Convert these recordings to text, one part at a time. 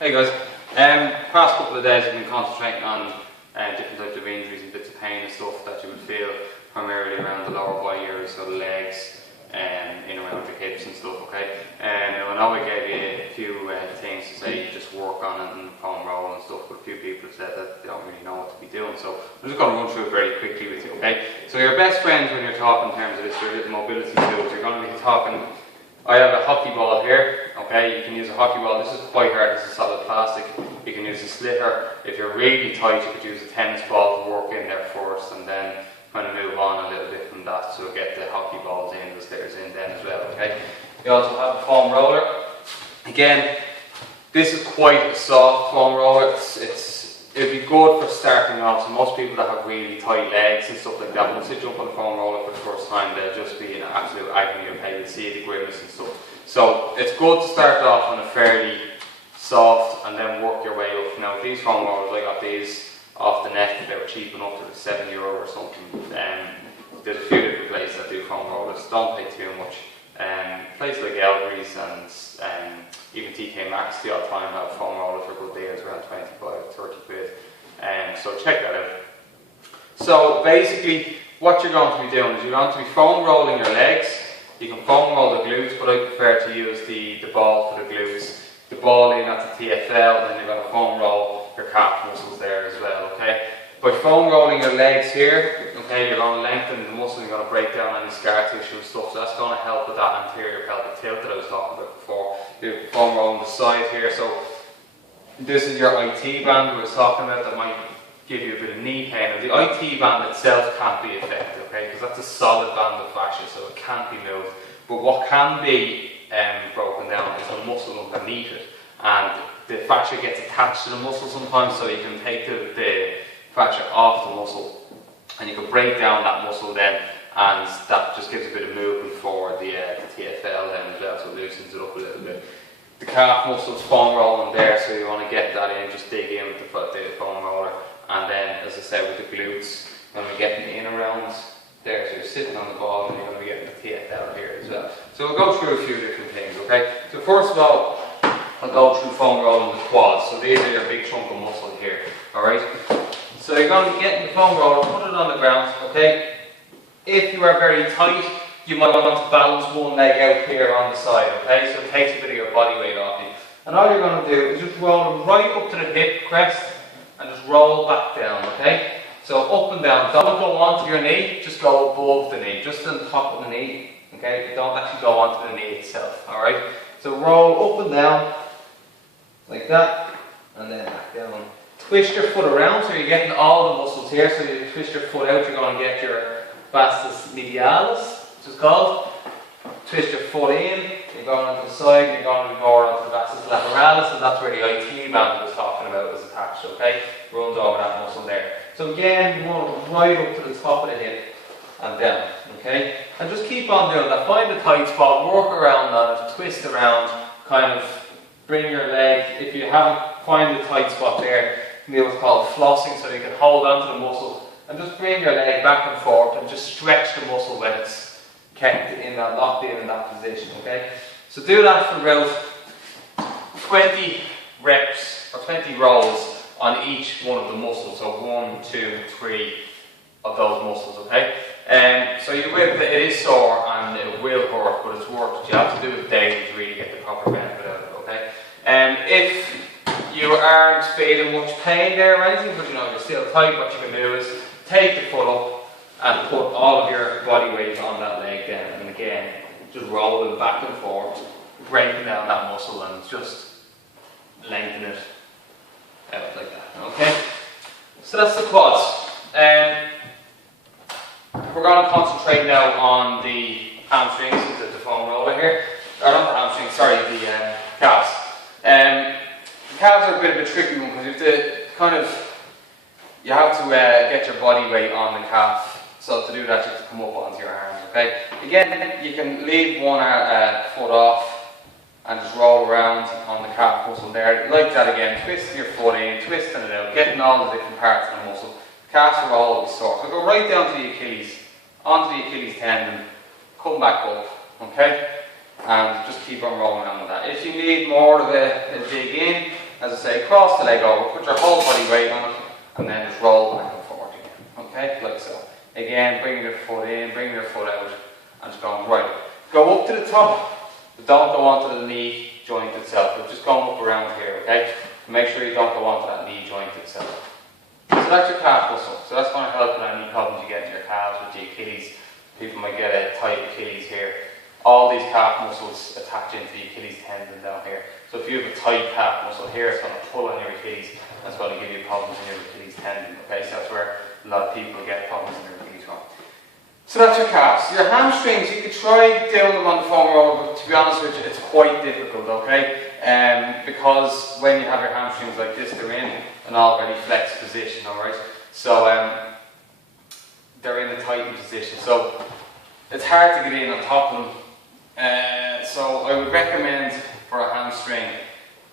Hey guys, past couple of days I've been concentrating on different types of injuries and bits of pain and stuff that you would feel primarily around the lower body areas, so the legs, in around the hips and stuff, okay? Now I know I gave you a few things to say, you just work on it and foam roll and stuff, but a few people have said that they don't really know what to be doing, so I'm just going to run through it very quickly with you, okay? So your best friends when you're talking in terms of this, your mobility tools, you're going to be talking. I have a hockey ball here, okay, you can use a hockey ball. This is quite hard, this is solid plastic. You can use a slitter. If you're really tight, you could use a tennis ball to work in there first and then kind of move on a little bit from that, so get the hockey balls in, the slitters in then as well, okay. You also have a foam roller. Again, this is quite a soft foam roller. It'd be good for starting off, so most people that have really tight legs and stuff like that, once they jump on a foam roller for the first time, they'll just be in absolute agony of pain. You'll see the grimace and stuff. So it's good to start off on a fairly soft and then work your way up. Now these foam rollers, I got these off the net, they were cheap enough, they were €7 or something. There's a few different places that do foam rollers, don't pay too much. Places like Elbury's and even TK Maxx the odd time have foam rollers for good deals around 25 or 30 quid. So check that out. So basically what you're going to be doing is you're going to be foam rolling your legs. You can foam roll the glutes, but I prefer to use the ball for the glutes. The ball in at the TFL, and then you're going to foam roll your calf muscles there as well, okay? By foam rolling your legs here, okay, you're going to lengthen the muscle, you're going to break down any scar tissue and stuff, so that's going to help with that anterior pelvic tilt that I was talking about before. You're foam rolling the side here, so this is your IT band we was talking about that might give you a bit of knee pain. Now, the IT band itself can't be affected, okay, because that's a solid band of fascia, so it can't be moved. But what can be broken down is the muscle underneath it, and the fascia gets attached to the muscle sometimes, so you can take the fascia off the muscle and you can break down that muscle then, and that just gives a bit of movement for the TFL then as well, so it loosens it up a little bit. The calf muscle's foam rolling there, so you want to get that in, just dig in with the foam roller, and then as I said with the glutes, when we're getting in around there, so you're sitting on the ball and you're going to be getting the TFL here as well. So we'll go through a few different things, okay? So first of all, I'll go through foam rolling the quads. So these are your big chunk of muscle here, alright? So you're going to get in the foam roller, put it on the ground, okay? If you are very tight, you might want to balance one leg out here on the side, okay? So it takes a bit of your body weight off you. And all you're going to do is just roll right up to the hip crest and just roll back down, okay? So up and down, don't go onto your knee, just go above the knee, just on the top of the knee, okay? Don't actually go onto the knee itself, alright? So roll up and down, like that, and then back down. Twist your foot around, so you're getting all the muscles here, so you twist your foot out, you're going to get your vastus medialis, which is called. Twist your foot in, you're going onto the side, you're going to be more onto the vastus lateralis, and that's where the IT band I was talking about is attached, okay? Runs over that muscle there. So again, run right up to the top of the hip and down, okay? And just keep on doing that. Find a tight spot, work around on it, twist around, kind of bring your leg, if you haven't, find the tight spot there, you do what's called flossing, so you can hold onto the muscle and just bring your leg back and forth and just stretch the muscle when it's kept in that, locked in that position, okay? So do that for about 20 reps or 20 rolls on each one of the muscles, so 1, 2, 3 of those muscles, okay? So you will, it is sore and it will hurt, but it's worth it. You have to do it daily to really get the proper benefit out of it, okay? If you aren't feeling much pain there or anything, but you know you're still tight, what you can do is take the foot up and put all of your body weight on that leg then, and again, just roll it back and forth, breaking down that muscle and just lengthen it out like that, okay? So that's the quads. We're going to concentrate now on the hamstrings, the foam roller here, or not the hamstrings, sorry, the calves. The calves are a bit of a tricky one because you have to get your body weight on the calf. So to do that, you have to come up onto your arms, okay? Again, you can leave one foot off and just roll around on the calf muscle there. Like that again, twisting your foot in, twisting it out, getting all the different parts of the muscle. The calves are always sore. So go right down to the Achilles, onto the Achilles tendon, come back up, okay? And just keep on rolling on with that. If you need more of a dig in, as I say, cross the leg over, put your whole body weight on it, and then just roll back and forward again. Okay, like so. Again, bringing your foot in, bringing your foot out, and just going right. Go up to the top, but don't go onto the knee joint itself. But just going up around here, okay? Make sure you don't go onto that knee joint itself. So that's your calf muscle. So that's going to help with any problems you get in your calves with the Achilles. People might get a tight Achilles here. All these calf muscles attach into the Achilles tendon down here. So if you have a tight calf muscle here, it's going to pull on your Achilles. That's going to give you problems in your Achilles tendon. Okay, so that's where a lot of people get problems in their Achilles from. So that's your calves. Your hamstrings, you could try doing them on the foam roller, but to be honest with you, it's quite difficult, okay? Because when you have your hamstrings like this, they're in an already flexed position, alright? So they're in a tightened position. So it's hard to get in on top of them. So I would recommend for a hamstring,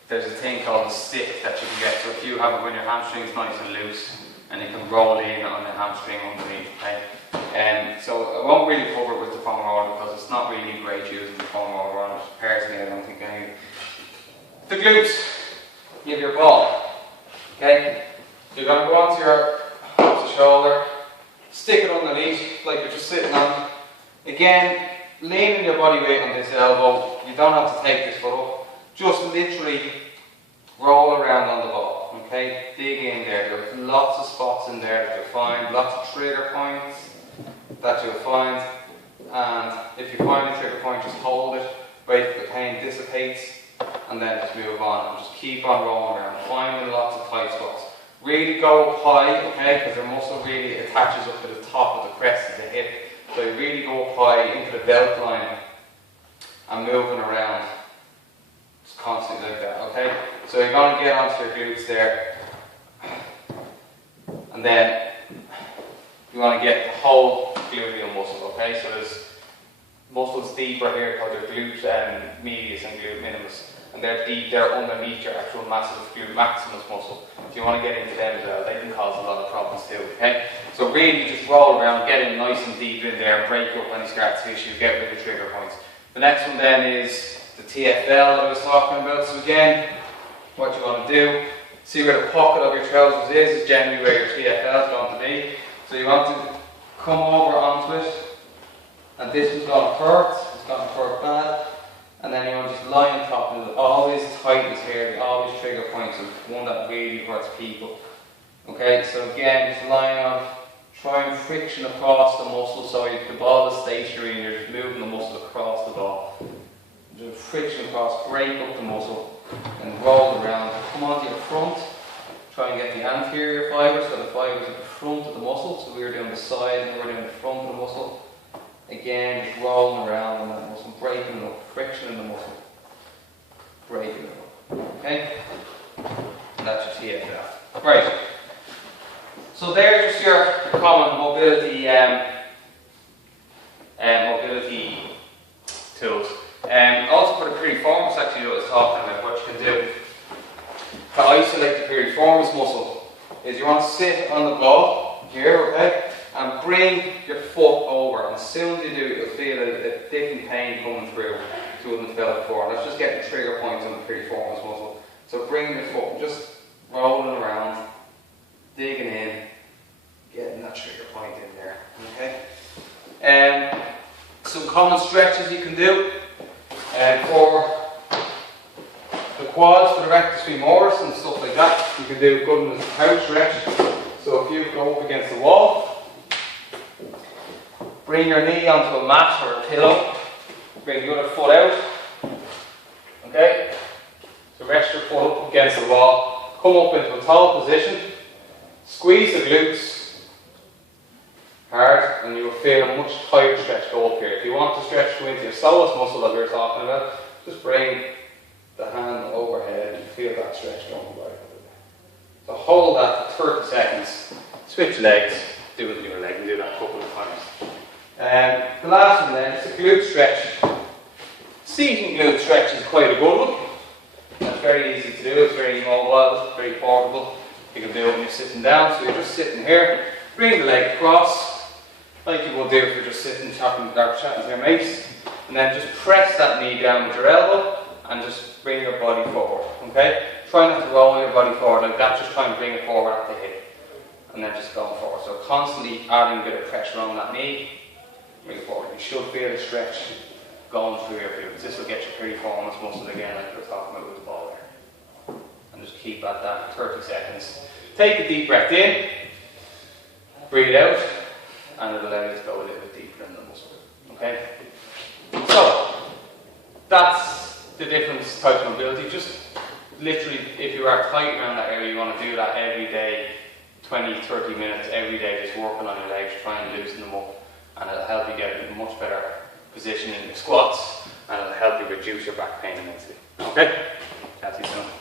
there's a thing called a stick that you can get. So if you have it when your hamstring is nice and loose, and you can roll in on the hamstring underneath, okay? So I won't really cover it with the foam roller because it's not really great using the foam roller on it. Personally, I don't think anyway. The glutes, you have your ball, okay? You're going to go onto your shoulder, stick it underneath like you're just sitting on it. Again, leaning your body weight on this elbow. You don't have to take this foot up. Just literally roll around on the ball, okay? Dig in there. There's lots of spots in there that you'll find, lots of trigger points that you'll find. And if you find a trigger point, just hold it, wait till the pain dissipates, and then just move on. And just keep on rolling around, finding lots of tight spots. Really go up high, okay? Because your muscle really attaches up to the top of the crest of the hip. So you really go up high into the belt line and moving around. Just constantly like that, okay? So you're going to get onto your glutes there. And then you want to get the whole gluteal muscle, okay? So there's muscles deeper here called your glute medius and glute minimus. And they're deep, they're underneath your actual massive glute maximus muscle. If you want to get into them as well, they can cause a lot of problems too, okay? So really just roll around, get in nice and deep in there, and break up any scar tissue, get rid of the trigger points. The next one then is the TFL that I was talking about. So again, what you want to do, see where the pocket of your trousers is generally where your TFL is going to be. So you want to come over onto it, and this is going to hurt, it's going to hurt bad. And then you want to just lie on top of it. Always tightens here, always trigger points is one that really hurts people. Okay, so again, just lying on, trying friction across the muscle so the ball is stationary and you're just moving the muscle across the ball. Just friction across, break up the muscle and roll around. Come onto your front, try and get the anterior fibers, so the fibers at the front of the muscle. So we're doing the side and we're doing the front of the muscle. Again, just rolling around on that muscle, breaking it up, friction in the muscle, breaking it up, okay? And that's your TFL. Right, so there's just your common mobility mobility tools. Also for the piriformis, actually, what I was talking about, what you can do to isolate the piriformis muscle is you want to sit on the ball here, okay? And bring your foot over, and as soon as you do it, you'll feel a different pain coming through if you wouldn't have felt before. That's just getting trigger points on the piriformis muscle. So bring your foot, just rolling around, digging in, getting that trigger point in there. Okay. Some common stretches you can do for the quads, for the rectus femoris and stuff like that. You can do good ones couch stretch. So if you go up against the wall, bring your knee onto a mat or a pillow, bring the other foot out, okay? So rest your foot up against the wall, come up into a tall position, squeeze the glutes hard and you will feel a much tighter stretch go up here. If you want to stretch go into your psoas muscle that we were talking about, just bring the hand overhead and feel that stretch going right. So hold that for 30 seconds, switch legs, do it with your leg and do that a couple of times. The last one then is the glute stretch. Seating glute stretch is quite a good one. It's very easy to do, it's very mobile, very portable. You can do it when you're sitting down, so you're just sitting here, bring the leg across, like you would do if you're just sitting chatting to your mates, and then just press that knee down with your elbow and just bring your body forward, okay? try not to roll your body forward like that, just try and bring it forward at the hip. And then just going forward. So constantly adding a bit of pressure on that knee, bring it forward. You should feel a stretch going through your glutes. This will get your piriformis muscle again, like we were talking about with the ball there. And just keep at that 30 seconds. Take a deep breath in, breathe out, and it'll allow you to go a little bit deeper in the muscle. Okay? So, that's the different types of mobility. Just literally, if you are tight around that area, you want to do that every day, 20, 30 minutes every day, just working on your legs, trying to loosen them up, and it'll help you get a much better position in your squats, and it'll help you reduce your back pain immensely. Okay? That's it.